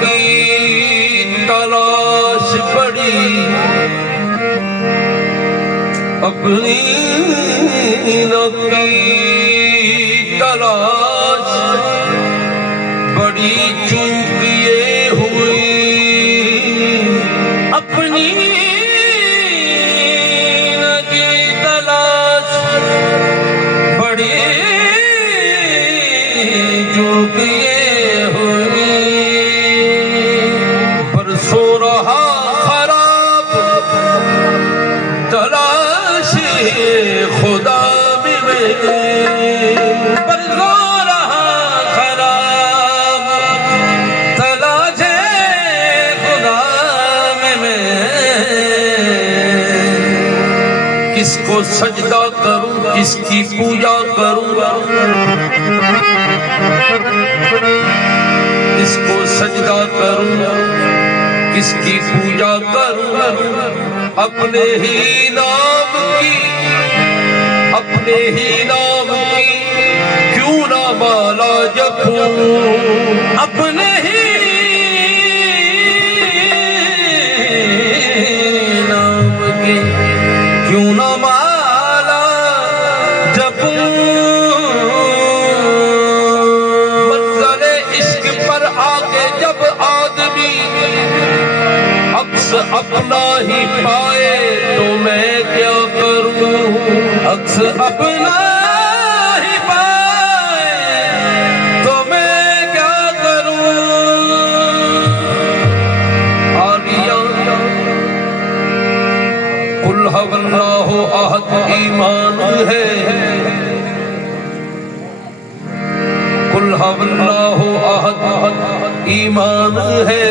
की तलाश बड़ी, अपनी की तलाश बड़ी चूक ये हुई, अपनी की तलाश बड़ी चूक ये हुई। बरसों रहा खराब तलाश खुदा में, बरसों रहा खराब तलाश खुदा में। किसको सजदा करूं, किसकी पूजा करूं, किसको सजदा करूं, किसकी पूजा करूं। अपने ही नाम की, अपने ही नाम की क्यों ना माला जपूं, अपने ही नाम की क्यों ना माला जपूं। मंज़िले इश्क पर आके जब आदमी अक्स अपना ही पाए तो मैं क्या करूं, अक्स अपना ही पाए तो मैं क्या करूं। आलिया कुल हवल्लाहु अहद ईमान है, कुल हवल्लाहु अहद ईमान है,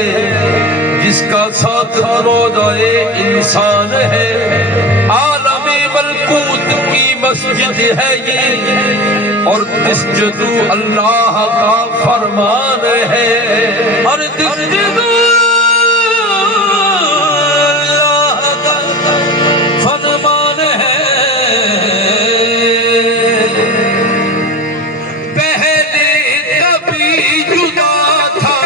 जिसका साथ रोज़ाए इंसान है। आलमे मलकूत की मस्जिद है ये, और तिस्जदू अल्लाह का फरमान है, और तिस्जदू अल्लाह का फरमान है। पहले कभी जुदा था,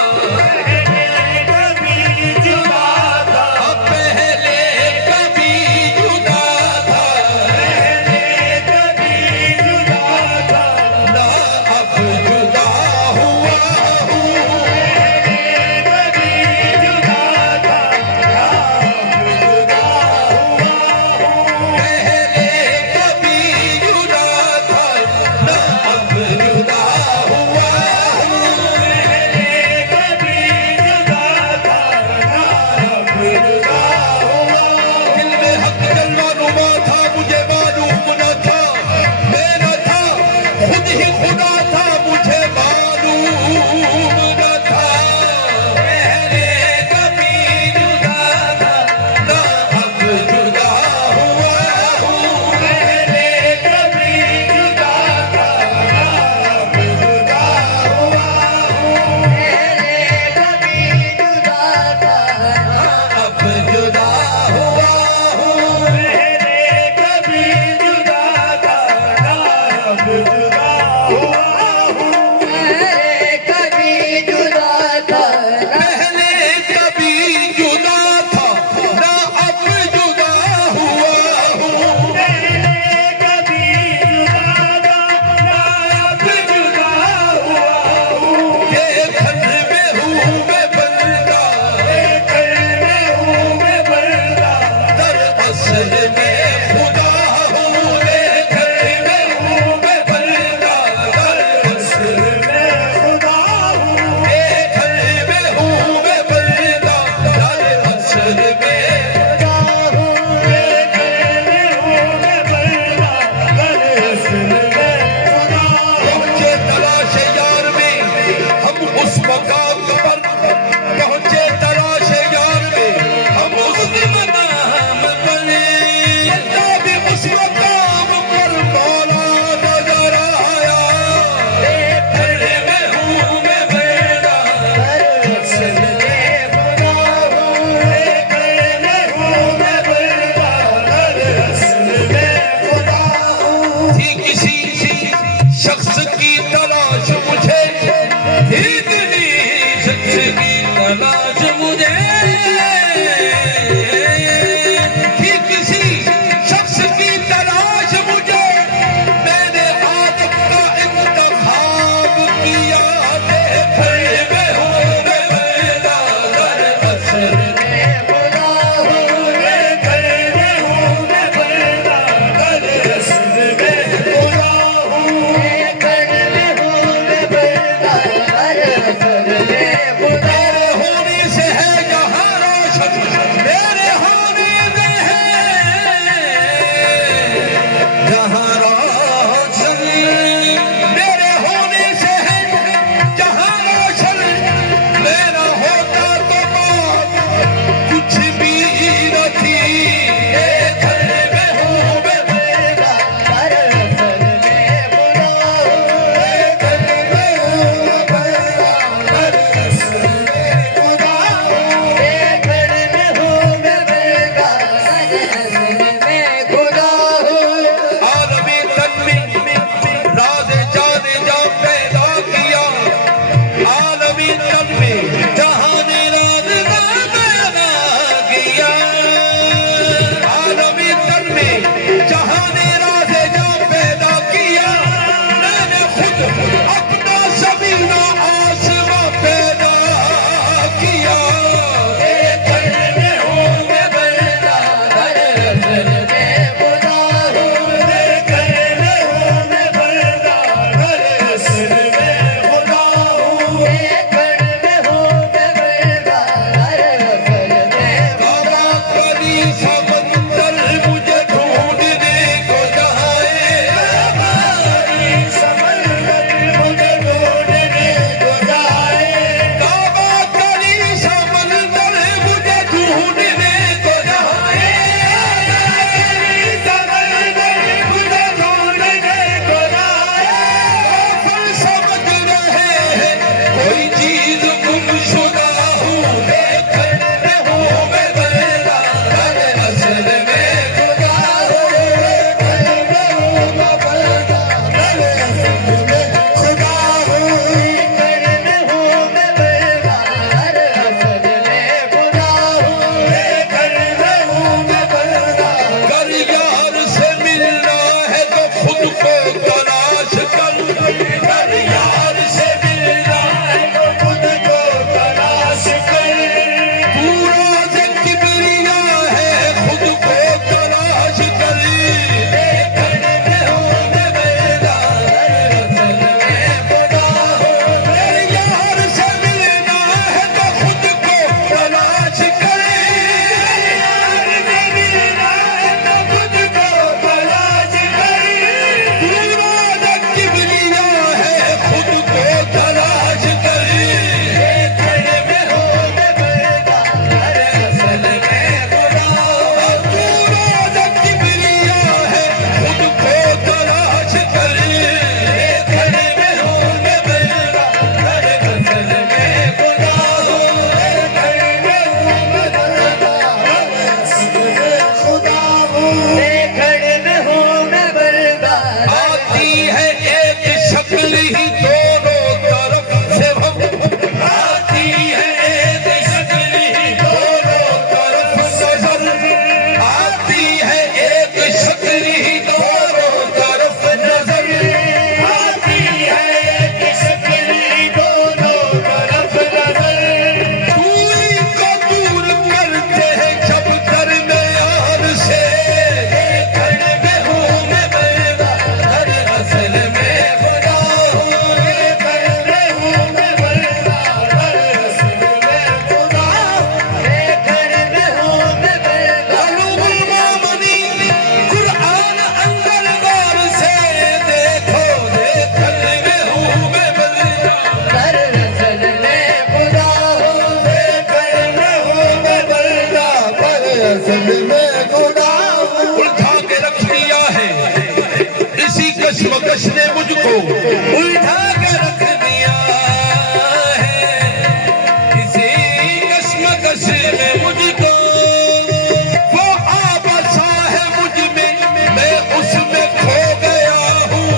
को उल्टा के रख दिया है, इसी कश्मकश में मुझको वो आबसा है मुझ में, मैं उसमें खो गया हूँ।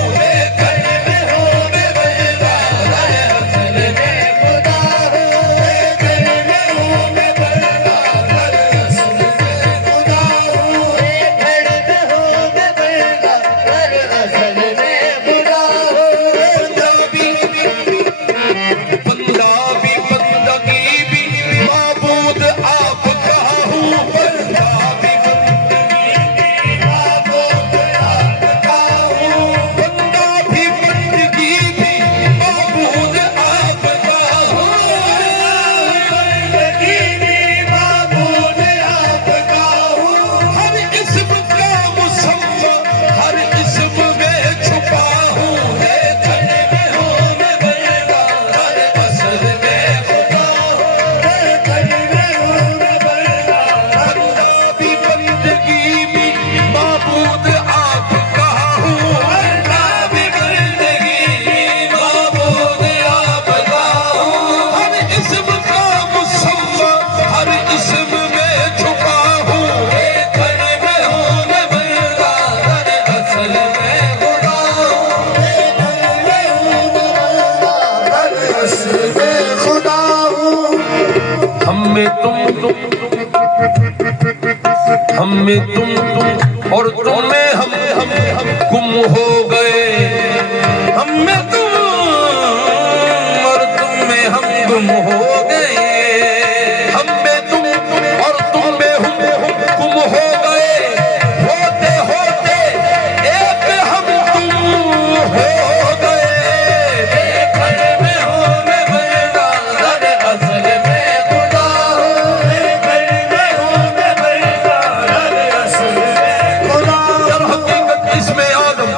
हम में तुम और तुम में हम गुम हो गए, हम में तुम और तुम में हम गुम हो गए, हम में तुम और तुम में हम गुम हो गए, होते होते एक हम तुम हो गए, एक में होने बना दर असल में खुदा हो, एक में होने बना दर असल में खुदा। दर हकीकत इसमें आदम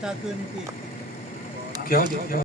ถ้าขึ้นอีก क्या